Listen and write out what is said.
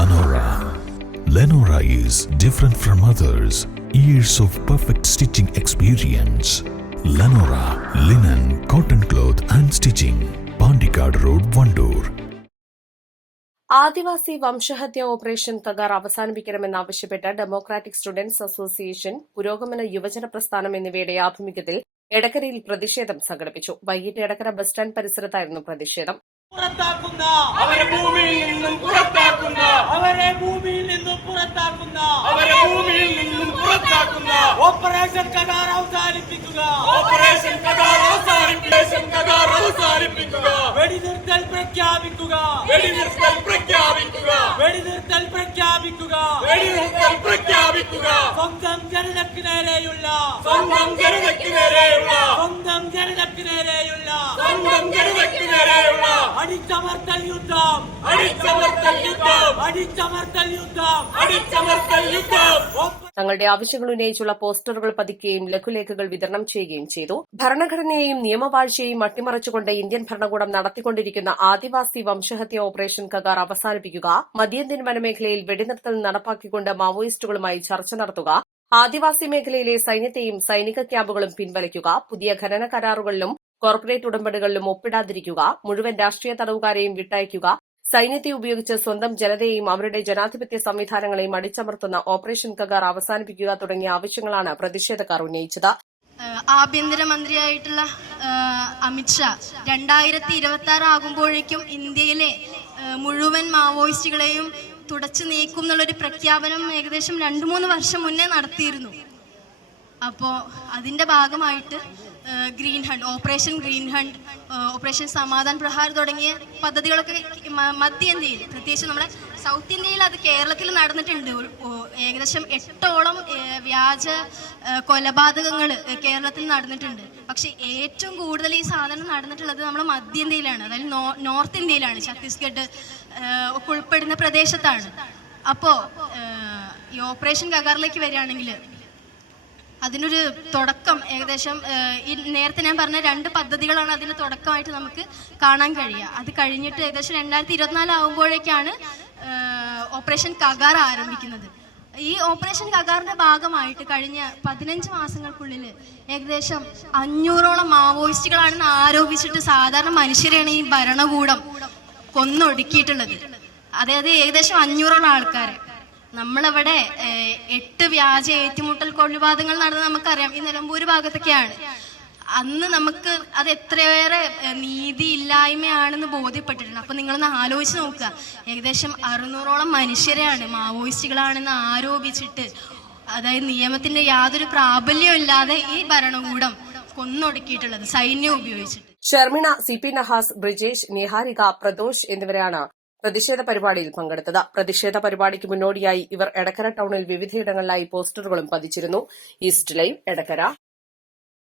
Lenora. Lenora is different from others. Years of perfect stitching experience. Lenora linen, cotton cloth and stitching. Pandikad Road, Vandoor. ആദിവാസി വംശഹത്യ operation Kagar അവസാനിപ്പിക്കണമെന്നാവശ്യപ്പെട്ട് democratic students association, പുരോഗമന യുവജന പ്രസ്ഥാനം എന്നിവയുടെ ആഭിമുഖ്യത്തിൽ എടക്കരയിൽ പ്രതിഷേധം സംഘടിപ്പിച്ചു. വൈകിട്ട് എടക്കര ബസ് സ്റ്റാൻഡ് പരിസരത്തായിരുന്നു പ്രതിഷേധം. അവരെ ഭൂമിയിൽ നിന്നും പുറത്താക്കുന്ന ഓപ്പറേഷൻ കഗാർ അവസാനിപ്പിക്കുക. വെടിനിർത്തൽ പ്രഖ്യാപിക്കുക. സ്വന്തം ജനതയ്ക്ക് നേരെയുള്ള അടിച്ചമർത്തൽ യുദ്ധം. തങ്ങളുടെ ആവശ്യങ്ങൾ ഉന്നയിച്ചുള്ള പോസ്റ്ററുകൾ പതിക്കുകയും ലഘുലേഖകൾ വിതരണം ചെയ്യുകയും ചെയ്തു. ഭരണഘടനയെയും നിയമവാഴ്ചയെയും അട്ടിമറിച്ചുകൊണ്ട് ഇന്ത്യൻ ഭരണകൂടം നടത്തിക്കൊണ്ടിരിക്കുന്ന ആദിവാസി വംശഹത്യ ഓപ്പറേഷൻ കഗാർ അവസാനിപ്പിക്കുക, മധ്യേന്ത്യൻ വനമേഖലയിൽ വെടിനിർത്തൽ നടപ്പാക്കിക്കൊണ്ട് മാവോയിസ്റ്റുകളുമായി ചർച്ച നടത്തുക, ആദിവാസി മേഖലയിലെ സൈന്യത്തെയും സൈനിക ക്യാമ്പുകളും പിൻവലിക്കുക, പുതിയ ഖനന കരാറുകളിലും കോർപ്പറേറ്റ് ഉടമ്പടികളിലും ഒപ്പിടാതിരിക്കുക, മുഴുവൻ രാഷ്ട്രീയ തടവുകാരെയും വിട്ടയക്കുക, സൈന്യത്തെ ഉപയോഗിച്ച് സ്വന്തം ജനതയെയും അവരുടെ ജനാധിപത്യ സംവിധാനങ്ങളെയും അടിച്ചമർത്തുന്ന ഓപ്പറേഷൻ കഗാർ അവസാനിപ്പിക്കുക തുടങ്ങിയ ആവശ്യങ്ങളാണ് പ്രതിഷേധക്കാർ ഉന്നയിച്ചത്. ആഭ്യന്തരമന്ത്രിയായിട്ടുള്ള അമിത്ഷാ 2026 ആകുമ്പോഴേക്കും ഇന്ത്യയിലെ മുഴുവൻ മാവോയിസ്റ്റുകളെയും തുടച്ചു നീക്കും എന്നുള്ളൊരു പ്രഖ്യാപനം ഏകദേശം 2-3 വർഷം മുന്നേ നടത്തിയിരുന്നു. അപ്പോൾ അതിൻ്റെ ഭാഗമായിട്ട് operation green hunt, operation Samadhan Prahar തുടങ്ങിയ പദ്ധതികളൊക്കെ മധ്യേന്ത്യയിൽ, പ്രത്യേകിച്ച് നമ്മുടെ സൗത്ത് ഇന്ത്യയിൽ, അത് കേരളത്തിൽ നടന്നിട്ടുണ്ട്. ഏകദേശം 8ഓളം വ്യാജ കൊലപാതകങ്ങൾ കേരളത്തിൽ നടന്നിട്ടുണ്ട്. പക്ഷെ ഏറ്റവും കൂടുതൽ ഈ സാധനം നടന്നിട്ടുള്ളത് നമ്മുടെ മധ്യേന്ത്യയിലാണ്, അതായത് നോർത്ത് ഇന്ത്യയിലാണ്, ഛത്തീസ്ഗഡ് ഒക്കെ ഉൾപ്പെടുന്ന പ്രദേശത്താണ്. അപ്പോൾ ഈ ഓപ്പറേഷൻ കഗാറിലേക്ക് വരികയാണെങ്കിൽ അതിനൊരു തുടക്കം ഏകദേശം നേരത്തെ ഞാൻ പറഞ്ഞ 2 പദ്ധതികളാണ് അതിന് തുടക്കമായിട്ട് നമുക്ക് കാണാൻ കഴിയുക. അത് കഴിഞ്ഞിട്ട് ഏകദേശം 2024 ആകുമ്പോഴേക്കാണ് ഓപ്പറേഷൻ കഗാർ ആരംഭിക്കുന്നത്. ഈ ഓപ്പറേഷൻ കഗാറിന്റെ ഭാഗമായിട്ട് കഴിഞ്ഞ 15 മാസങ്ങൾക്കുള്ളിൽ ഏകദേശം 500ഓളം മാവോയിസ്റ്റുകളാണെന്ന് ആരോപിച്ചിട്ട് സാധാരണ മനുഷ്യരെയാണ് ഈ ഭരണകൂടം കൊന്നൊടുക്കിയിട്ടുള്ളത്. അതായത് ഏകദേശം 500ഓളം ആൾക്കാരെ. നമ്മളവിടെ 8 വ്യാജ ഏറ്റുമുട്ടൽ കൊലപാതകങ്ങൾ നടന്നത് നമുക്കറിയാം. ഈ നിലമ്പൂർ ഭാഗത്തൊക്കെയാണ്. അന്ന് നമുക്ക് അത് എത്രയേറെ നീതിയില്ലായ്മയാണെന്ന് ബോധ്യപ്പെട്ടിട്ടുണ്ട്. അപ്പൊ നിങ്ങളൊന്ന് ആലോചിച്ച് നോക്കുക. ഏകദേശം 600ഓളം മനുഷ്യരെയാണ് മാവോയിസ്റ്റുകളാണെന്ന് ആരോപിച്ചിട്ട്, അതായത് നിയമത്തിന്റെ യാതൊരു പ്രാബല്യവും ഇല്ലാതെ ഈ ഭരണകൂടം കൊന്നൊടുക്കിയിട്ടുള്ളത് സൈന്യം ഉപയോഗിച്ചിട്ട്. ഷർമിള, CP നഹാസ്, ബ്രിജേഷ്, നിഹാരിക, പ്രദോഷ് എന്നിവരാണ് പ്രതിഷേധ പരിപാടിയിൽ പങ്കെടുത്തത്. പ്രതിഷേധ പരിപാടിക്ക് മുന്നോടിയായി ഇവർ എടക്കര ടൌണിൽ വിവിധയിടങ്ങളിലായി പോസ്റ്ററുകളും പതിച്ചിരുന്നു. East live, Edakkara.